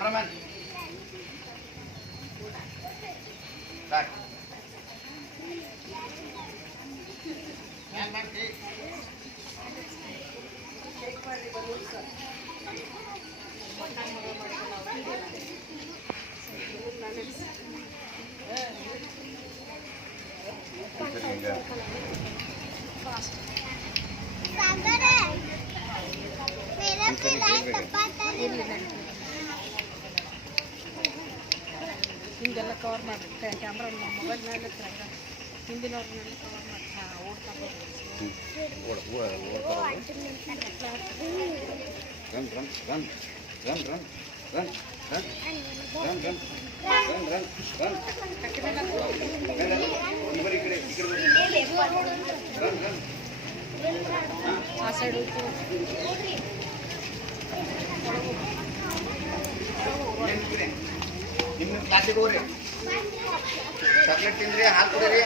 cameraman start ಹಿಂಗೆಲ್ಲ cover ಮಾಡಿರುತ್ತೆ camera mobile ಮೇಲೆ ಹಿಂದಿನವ್ರನ್ನೆಲ್ಲ cover ಮಾಡಿ ಓಡ್ತಾ ಆ ಸೈಡ್ ನಿಮ್ಮ ಕ್ಲಾಸಿಗೆ ಹೋಗ್ರಿ ಚಾಕ್ಲೇಟ್ ತಿಂದ್ರಿ ಹಾಲು ಕುಡೀರಿ